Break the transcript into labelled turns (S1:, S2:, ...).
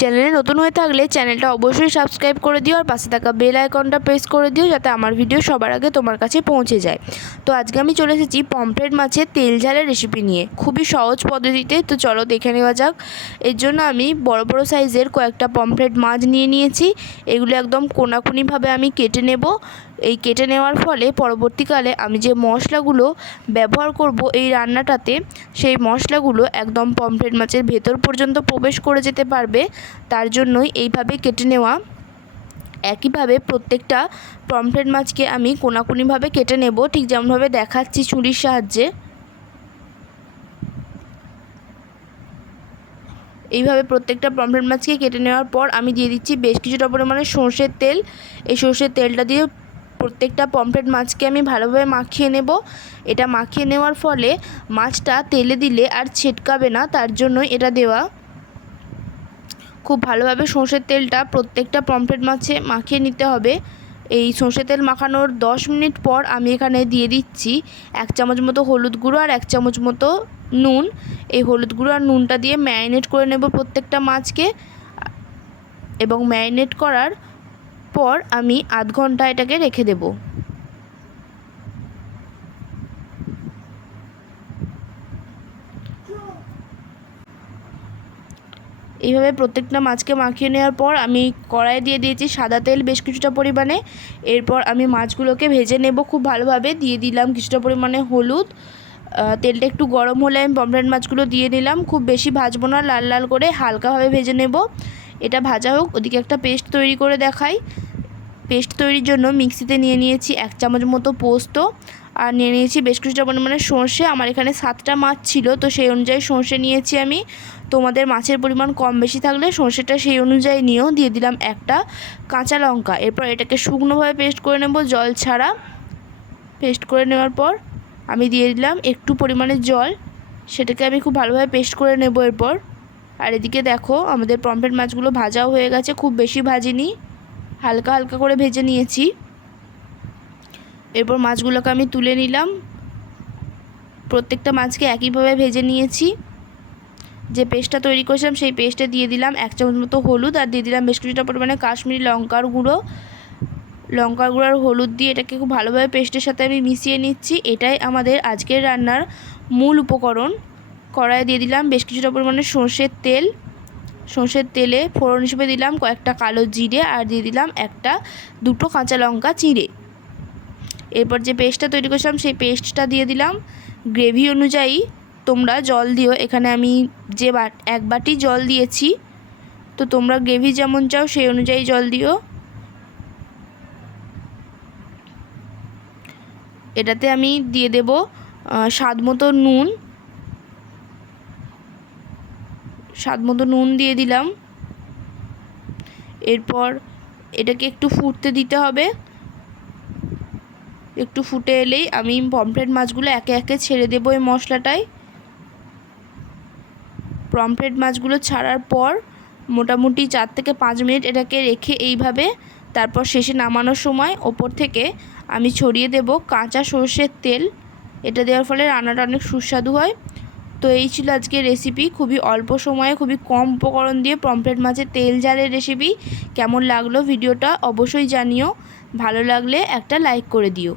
S1: চ্যানেলে নতুন হয়ে থাকলে চ্যানেলটা অবশ্যই সাবস্ক্রাইব করে দিও আর পাশে থাকা বেল আইকনটা প্রেস করে দিও যাতে আমার ভিডিও সবার আগে তোমার কাছে পৌঁছে যায়। তো আজকে আমি চলে এসেছি পমফ্রেট মাছের তেল ঝালের রেসিপি নিয়ে। খুবই সহজ পদ্ধতিতে, তো চলো দেখে নেওয়া যাক। এর জন্য আমি বড় বড় সাইজের কয়েকটা পমফ্রেট মাছ নিয়ে নিয়েছি। এগুলো একদম কোনাকুনিভাবে আমি কেটে নেব। এই কেটে নেওয়ার ফলে পরবর্তীকালে আমি যে মশলাগুলো ব্যবহার করব এই রান্নাটাতে, সেই মশলাগুলো একদম পমফ্রেট মাছের ভেতর পর্যন্ত প্রবেশ করে যেতে পারবে। তার জন্যই এইভাবে কেটে নেওয়া। একইভাবে প্রত্যেকটা পমফ্রেট মাছকে আমি কোনাকুনিভাবে কেটে নেব। ঠিক যেমনভাবে দেখাচ্ছি ছুরির সাহায্যে। এইভাবে প্রত্যেকটা পমফ্রেট মাছকে কেটে নেওয়ার পর আমি দিয়ে দিচ্ছি বেশ কিছুটা পরিমাণে সর্ষের তেল। এই সর্ষের তেলটা দিয়ে প্রত্যেকটা পমফ্রেট মাছকে আমি ভালোভাবে মাখিয়ে নেব। এটা মাখিয়ে নেওয়ার ফলে মাছটা তেলে দিলে আর ছেটকাবে না, তার জন্যই এটা দেওয়া। খুব ভালোভাবে সর্ষের তেলটা প্রত্যেকটা পমফ্রেট মাছে মাখিয়ে নিতে হবে। এই সর্ষে তেল মাখানোর দশ মিনিট পর আমি এখানে দিয়ে দিচ্ছি এক চামচ মতো হলুদ গুঁড়ো আর এক চামচ মতো নুন। এই হলুদ গুঁড়ো আর নুনটা দিয়ে ম্যারিনেট করে নেব প্রত্যেকটা মাছকে। এবং ম্যারিনেট করার পর আমি আধ ঘণ্টা এটাকে রেখে দেব। এইভাবে প্রত্যেকটা মাছকে মাখিয়ে নেওয়ার পর আমি কড়াই দিয়ে দিয়েছি সাদা তেল বেশ কিছুটা পরিমাণে। এরপর আমি মাছগুলোকে ভেজে নেব খুব ভালোভাবে। দিয়ে দিলাম কিছুটা পরিমাণে হলুদ। তেলটা একটু গরম হলে আমি পমফ্রেট মাছগুলো দিয়ে নিলাম খুব বেশি ভাজবো না, লাল লাল করে হালকাভাবে ভেজে নেব। এটা ভাজা হোক, ওদিকে একটা পেস্ট তৈরি করে দেখাই। পেস্ট তৈরির জন্য মিক্সিতে নিয়ে নিয়েছি এক চামচ মতো পোস্ত আর নিয়ে নিয়েছি বেশ কিছুটা পরিমাণে সর্ষে। আমার এখানে সাতটা মাছ ছিল, তো সেই অনুযায়ী সর্ষে নিয়েছি আমি। তোমাদের মাছের পরিমাণ কম বেশি থাকলে সর্ষেটা সেই অনুযায়ী নিয়েও দিয়ে দিলাম একটা কাঁচা লঙ্কা। এরপর এটাকে শুকনোভাবে পেস্ট করে নেব জল ছাড়া। পেস্ট করে নেওয়ার পর আমি দিয়ে দিলাম একটু পরিমাণে জল। সেটাকে আমি খুব ভালোভাবে পেস্ট করে নেব এরপর। আর এদিকে দেখো আমাদের পমফ্রেট মাছগুলো ভাজাও হয়ে গেছে, খুব বেশি ভাজিনি। হালকা হালকা করে ভেজে নিয়েছি। এরপর মাছগুলোকে আমি তুলে নিলাম। প্রত্যেকটা মাছকে একইভাবে ভেজে নিয়েছি। যে পেস্টটা তৈরি করেছিলাম, সেই পেস্টে দিয়ে দিলাম এক চামচ মতো হলুদ আর দিয়ে দিলাম বেশ কিছুটা পরিমাণে কাশ্মীরি লঙ্কার গুঁড়ো। লঙ্কার গুঁড়ো আর হলুদ দিয়ে এটাকে খুব ভালোভাবে পেস্টের সাথে আমি মিশিয়ে নিচ্ছি। এটাই আমাদের আজকের রান্নার মূল উপকরণ। কড়াইয়ে দিয়ে দিলাম বেশ কিছুটা পরিমাণে সর্ষের তেল। সর্ষের তেলে ফোড়ন হিসেবে দিলাম কয়েকটা কালো জিরে আর দিয়ে দিলাম একটা দুটো কাঁচা লঙ্কা চিড়ে। এরপর যে পেস্টটা তৈরি করেছিলাম সেই পেস্টটা দিয়ে দিলাম। গ্রেভি অনুযায়ী তোমরা জল দিও। এখানে আমি যে বাট, এক বাটি জল দিয়েছি। তো তোমরা গ্রেভি যেমন চাও সেই অনুযায়ী জল দিও। এটাতে আমি দিয়ে দেব স্বাদ মতো নুন। স্বাদ মতো নুন দিয়ে দিলাম। এরপর এটাকে একটু ফুটতে দিতে হবে। একটু ফুটে এলেই আমি পমফ্রেট মাছগুলো একে একে ছেড়ে দেবো এই মশলাটায়। পমফ্রেট মাছগুলো ছাড়ার পর মোটামুটি চার থেকে পাঁচ মিনিট এটাকে রেখে এইভাবে তারপর শেষে নামানোর সময় ওপর থেকে আমি ছড়িয়ে দেব কাঁচা সর্ষের তেল। এটা দেওয়ার ফলে রান্নাটা অনেক সুস্বাদু হয়। তো এই ছিল আজকে রেসিপি খুবই অল্প সময়ে খুবই কম উপকরণ দিয়ে পমফ্রেট মাছের তেল জালের রেসিপি কেমন লাগল ভিডিওটা অবশ্যই জানিও। ভালো লাগলে একটা লাইক করে দিও।